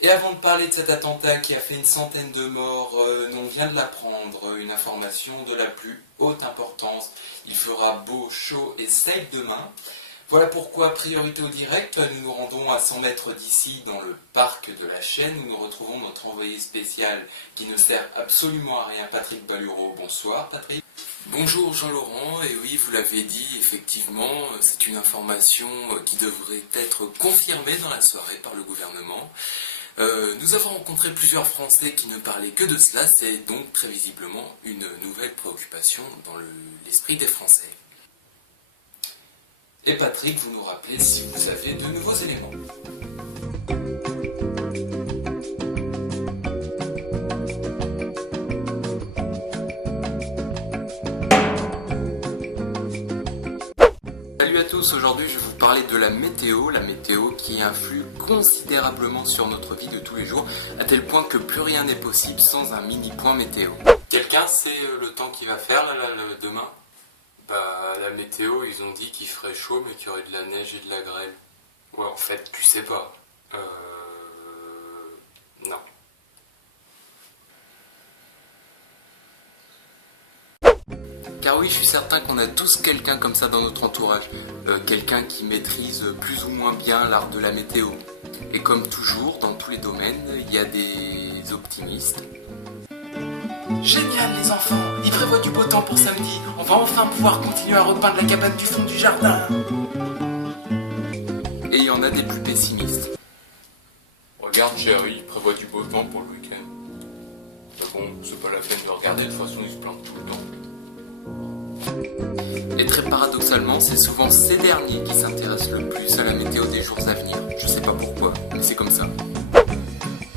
Et avant de parler de cet attentat qui a fait une centaine de morts, on vient de l'apprendre, une information de la plus haute importance. Il fera beau, chaud et sec demain. Voilà pourquoi, priorité au direct, nous nous rendons à 100 mètres d'ici, dans le parc de la Chaîne, où nous retrouvons notre envoyé spécial qui ne sert absolument à rien, Patrick Balureau. Bonsoir Patrick. Bonjour Jean-Laurent, et oui, vous l'avez dit, effectivement, c'est une information qui devrait être confirmée dans la soirée par le gouvernement. Nous avons rencontré plusieurs Français qui ne parlaient que de cela, c'est donc très visiblement une nouvelle préoccupation dans l'esprit des Français. Et Patrick, vous nous rappelez si vous avez de nouveaux éléments. Salut à tous, aujourd'hui je vais vous parler de la météo qui influe considérablement sur notre vie de tous les jours, à tel point que plus rien n'est possible sans un mini point météo. Quelqu'un sait le temps qu'il va faire demain ? Bah, la météo, ils ont dit qu'il ferait chaud, mais qu'il y aurait de la neige et de la grêle. Ouais, en fait, tu sais pas. Non. Car oui, je suis certain qu'on a tous quelqu'un comme ça dans notre entourage. Quelqu'un qui maîtrise plus ou moins bien l'art de la météo. Et comme toujours, dans tous les domaines, il y a des optimistes. Génial les enfants, il prévoit du beau temps pour samedi. On va enfin pouvoir continuer à repeindre la cabane du fond du jardin. Et il y en a des plus pessimistes. Regarde Jerry, il prévoit du beau temps pour le week-end. Mais bon, c'est pas la peine de regarder, de toute façon il se plante tout le temps. Et très paradoxalement, c'est souvent ces derniers qui s'intéressent le plus à la météo des jours à venir. Je sais pas pourquoi, mais c'est comme ça.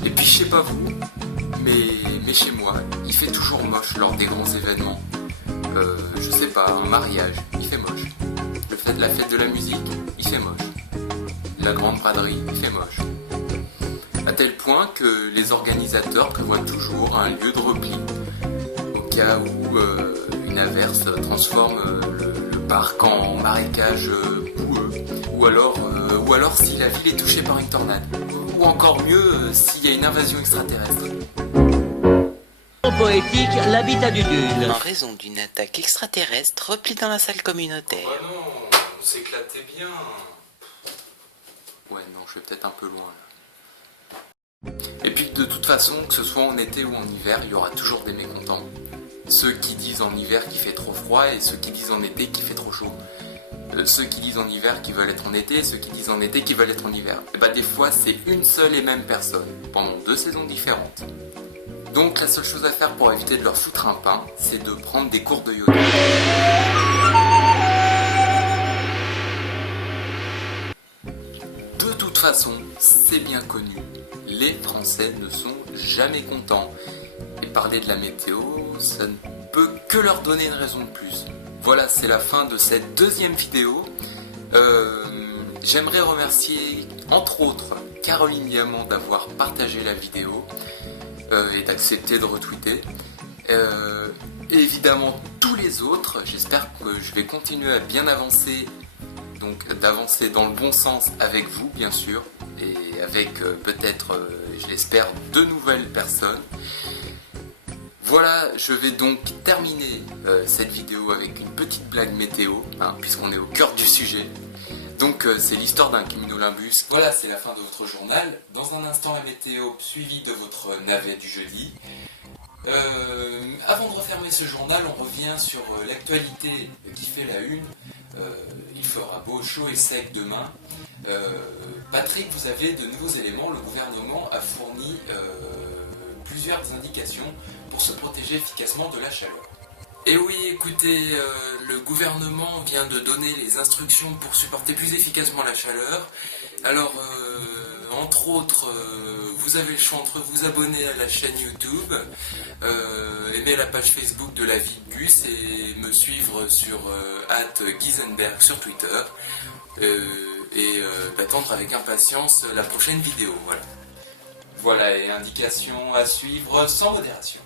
Et puis je sais pas vous, mais chez moi, il fait toujours moche lors des grands événements. Je sais pas, un mariage, il fait moche. La fête de la musique, il fait moche. La grande braderie, il fait moche. À tel point que les organisateurs prévoient toujours un lieu de repli, au cas où une averse transforme le parc en marécage boueux, ou alors si la ville est touchée par une tornade, ou encore mieux s'il y a une invasion extraterrestre. Poétique, l'habitat du dune. En raison d'une attaque extraterrestre, repli dans la salle communautaire. Oh bah non, on s'éclatait bien. Ouais, non, je vais peut-être un peu loin là. Et puis de toute façon, que ce soit en été ou en hiver, il y aura toujours des mécontents. Ceux qui disent en hiver qu'il fait trop froid et ceux qui disent en été qu'il fait trop chaud. Ceux qui disent en hiver qu'ils veulent être en été et ceux qui disent en été qu'ils veulent être en hiver. Et bah des fois, c'est une seule et même personne, pendant 2 saisons différentes. Donc la seule chose à faire pour éviter de leur foutre un pain, c'est de prendre des cours de yoga. De toute façon, c'est bien connu, les Français ne sont jamais contents. Et parler de la météo, ça ne peut que leur donner une raison de plus. Voilà, c'est la fin de cette deuxième vidéo. J'aimerais remercier, entre autres, Caroline Diamant d'avoir partagé la vidéo. Et d'accepter de retweeter. Et évidemment tous les autres, j'espère que je vais continuer à bien avancer, donc d'avancer dans le bon sens avec vous bien sûr, et avec peut-être, je l'espère, de nouvelles personnes. Voilà, je vais donc terminer cette vidéo avec une petite blague météo, puisqu'on est au cœur du sujet. Donc c'est l'histoire d'un cumulonimbus. Voilà, c'est la fin de votre journal. Dans un instant, la météo suivie de votre navet du jeudi. Avant de refermer ce journal, on revient sur l'actualité qui fait la une. Il fera beau, chaud et sec demain. Patrick, vous avez de nouveaux éléments. Le gouvernement a fourni plusieurs indications pour se protéger efficacement de la chaleur. Et oui, écoutez, le gouvernement vient de donner les instructions pour supporter plus efficacement la chaleur. Alors, entre autres, vous avez le choix entre vous abonner à la chaîne YouTube, aimer la page Facebook de la vie de Gus et me suivre sur @Gizenberg sur Twitter et d'attendre avec impatience la prochaine vidéo. Voilà. Voilà, et indications à suivre sans modération.